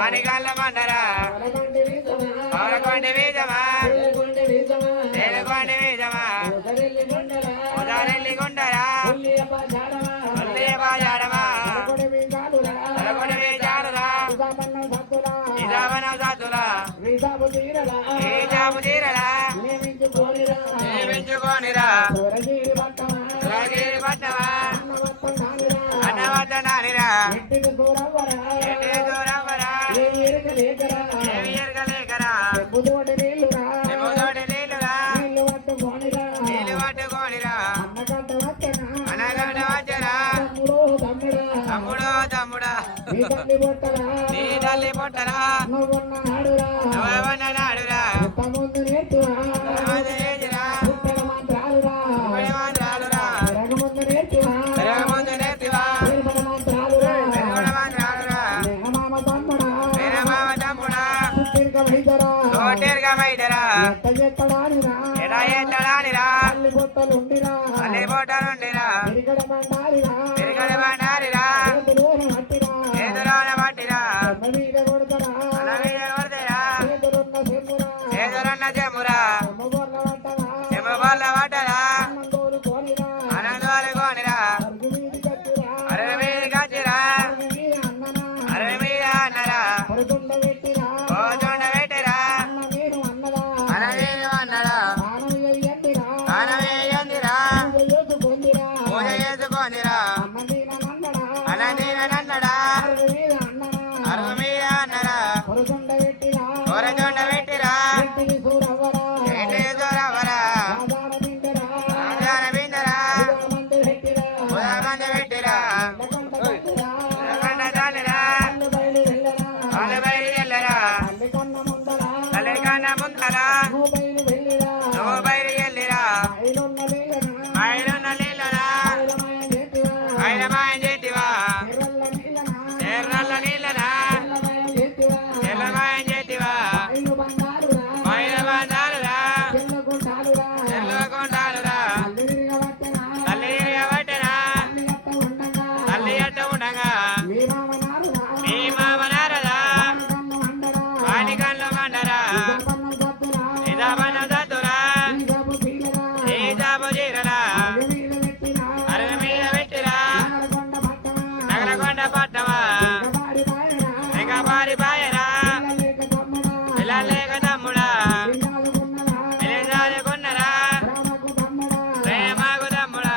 ఆనిగల్ల మండరా పవలకొండి వీజమా తేలుకొండి వీజమా ఉదారెల్లి గుండరా ఉల్లి బాజాడమా తలకొండి వీజాడురా ఇదావనం సాతులా ఈజాబు తీరలా నియమించుకోనిరా సురగిరి పట్టమా అన్నవద్ద నానిరా ఇంటికి దూరవ్వరా ఏమి ఎరగలేకరా చెప్పుతోటి నీళ్లురా నీళ్లు పట్టుకోనిరా అనగడ్డ వచ్చరా తమ్ముడా నీ తల్లి పొట్టరా నువ్వన్న నాడురా అల్లి బొట్టలుండిరా తిరగడ బండారిరా ఎదురోన పట్టిరా అల మీద కొడతారా ఎదురన్న చెమ్మురా చెమ్ము బల్ల పట్టరా అనందోలు కోనిరా అరవై మీద కచ్చిరా అరవై మీద అన్నరా పోతుండ పెట్టిరా అనవేను అన్నరా ఆనవేయందిరా పూజ చేసుకొనిరా అనందీనన్నడా అరువు మీద అన్నరా కొరచొండ పెట్టిరా ఇంటికి దూరవ్వరా ఆదాన బిందరా ఉదమంది పెట్టిరా ఉదకండ తాలిరా వాళ్ళు బయలు వెళ్ళరా తల్లి కన్న ముందరా నువ్వు బయలు వెళ్ళిరా మైలున్న నీళ్ళరా మైలమాయం చేతివా ఎర్రల్ల నీళ్ళరా ఎర్రమాయం చేతివా మైల బంధాలురా ఎర్రకుంటాలురా తల్లి పట్టరా తల్లి అట్ట ఉండగా మీ మామ నారదా వాటి కళ్ళు మండరా ఇదాబన్న దత్తురా ఈ జాబు జీరరా అరవై మీద పెట్టిరా నగరకొండ పట్టమా ఇక పారి పాయరా ఇలా లేక తమ్ముడా కొన్నరా ప్రేమకు తమ్ముడా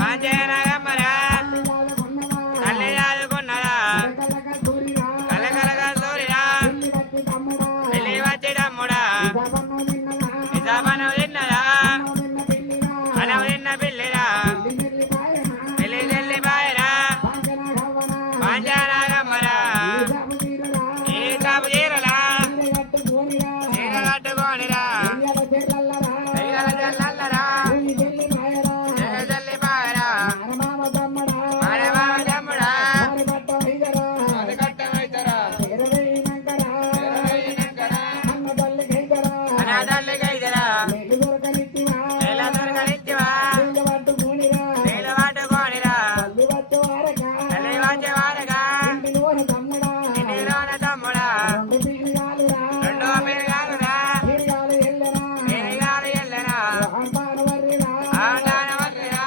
మంచేనగమ్మరా తల్లి దాదుకున్నరా కలకలగా సూరిరా పెళ్లి వచ్చి తమ్ముడా ఇసాబను తిన్నరా అనవు తిన్న పిల్లిరా పెళ్లి తెల్లి పాయరా మంచానగమ్మరా ఈ కాపు చీరలా చీర కట్టుకోనిరా తీగల జల్లల్లరా తెల్లి పాయరా మానమామ తమ్ముడా అది కట్టమైతరా అన్న తల్లికైతరా నెల దొరకనిత్తివా నీళ్ళు పట్టుకోనిరా తల్లి వచ్చే వారగా ఇంటిలోన తమ్ముడా రెండో పెరగాలురా పెరగాలు ఎల్లరా ఆటాన వర్రిరా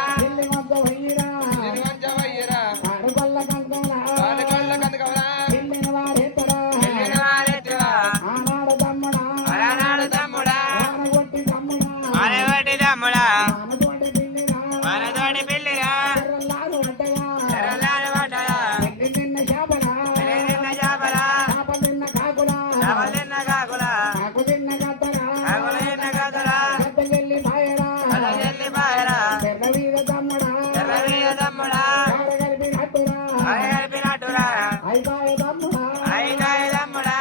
వెళ్ళిన వారెత్తువా అలనాడు తమ్ముడా మనగొట్టి తమ్ముడా మనతోటి పెళ్ళిరా ఎర్రలాడు పడ్డరా తిన్న చేపలా చేపలు తిన్న కాకులా కాకులు తిన్న గద్దరా అలజల్లి పాయరా ఎర్ర మీద తమ్ముడా కలిపినట్టురా అయికాయ తమ్ముడా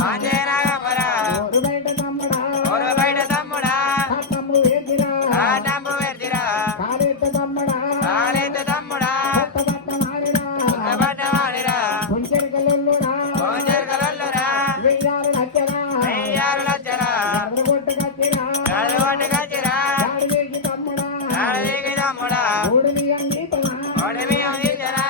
మంచేనగమ్మరా ఊరు బయట తమ్ముడా తమ్ము వేర్చిరా కాలెత్త తమ్ముడా కొత్త వాడిరా కొంచెరకలొల్లురా వెయ్యారు లచ్చరా గడగొట్టు కచ్చిరా తమ్ముడా ఓడి బియ్యం తీసరా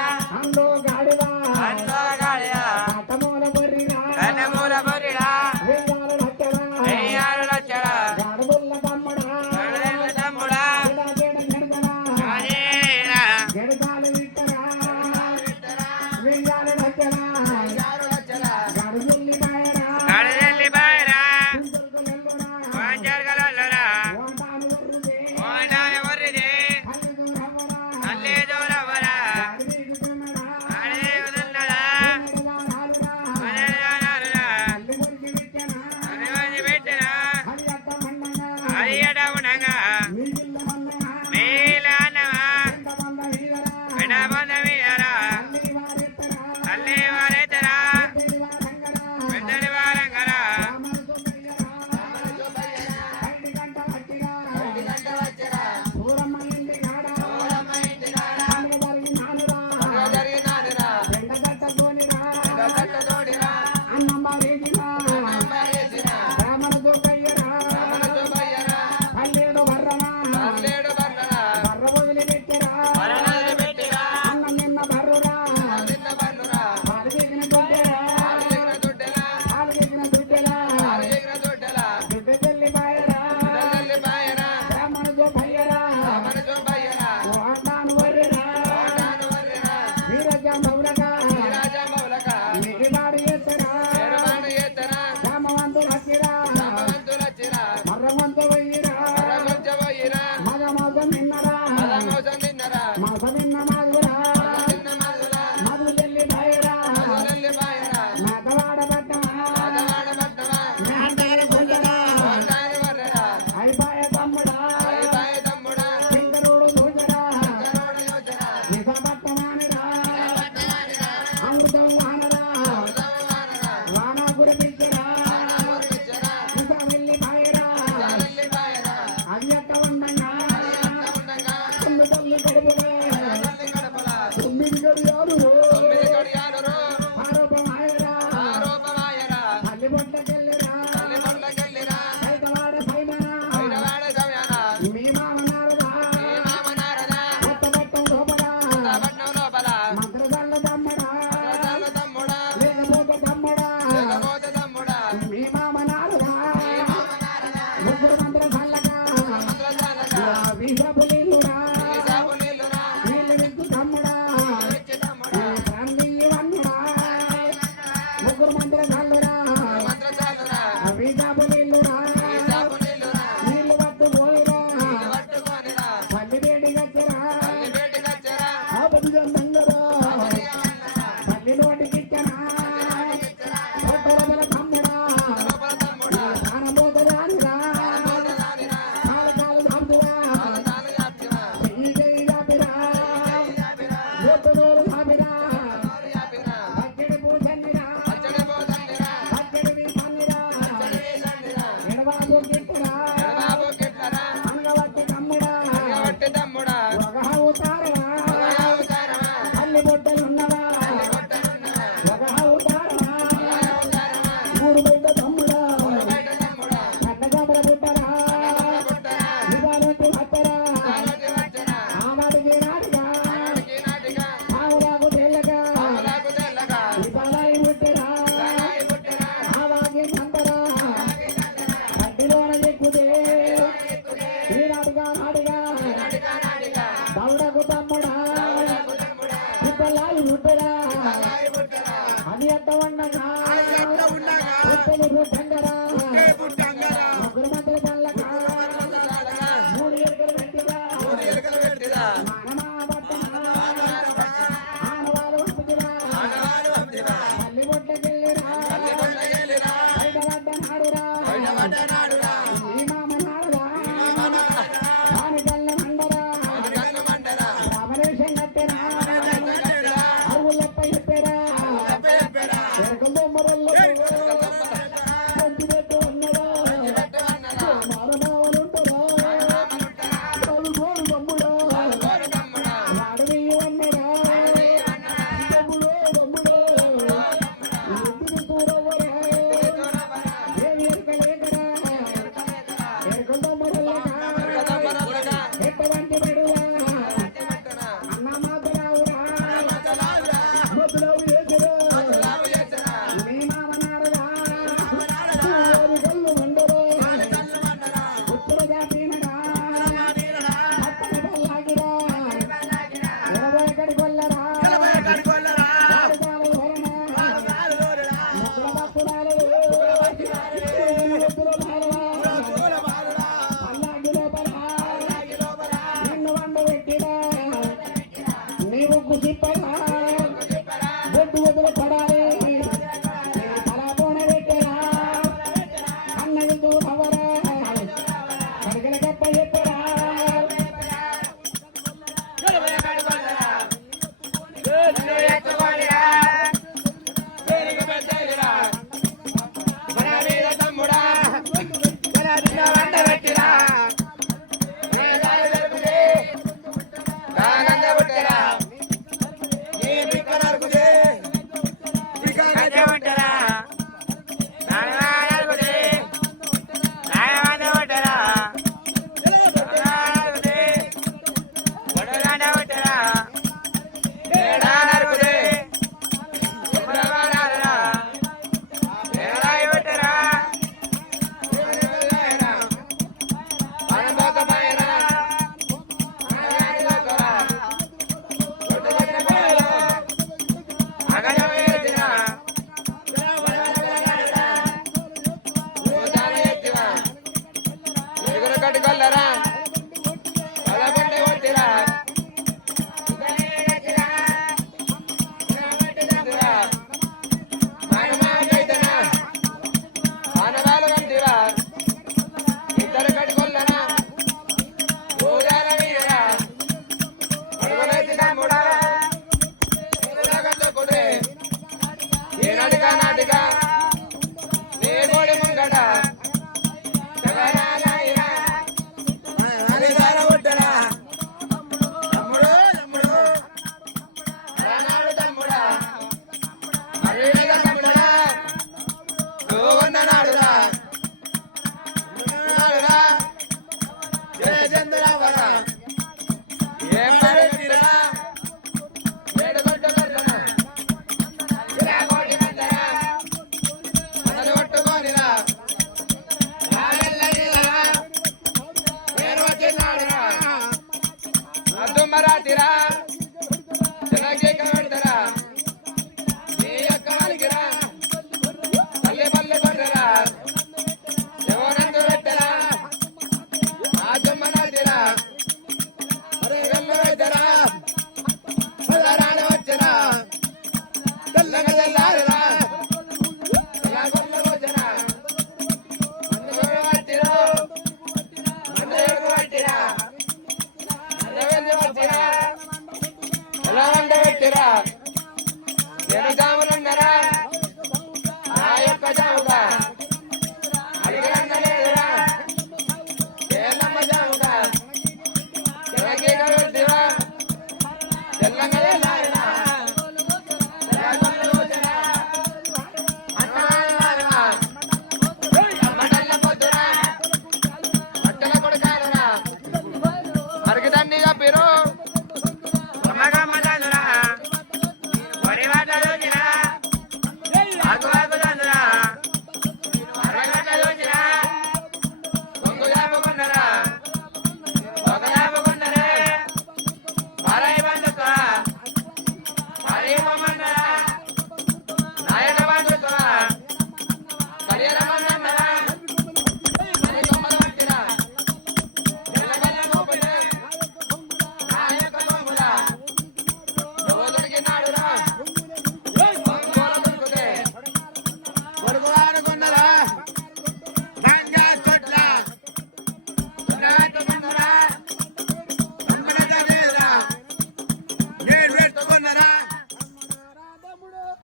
అది ఎంత వండగా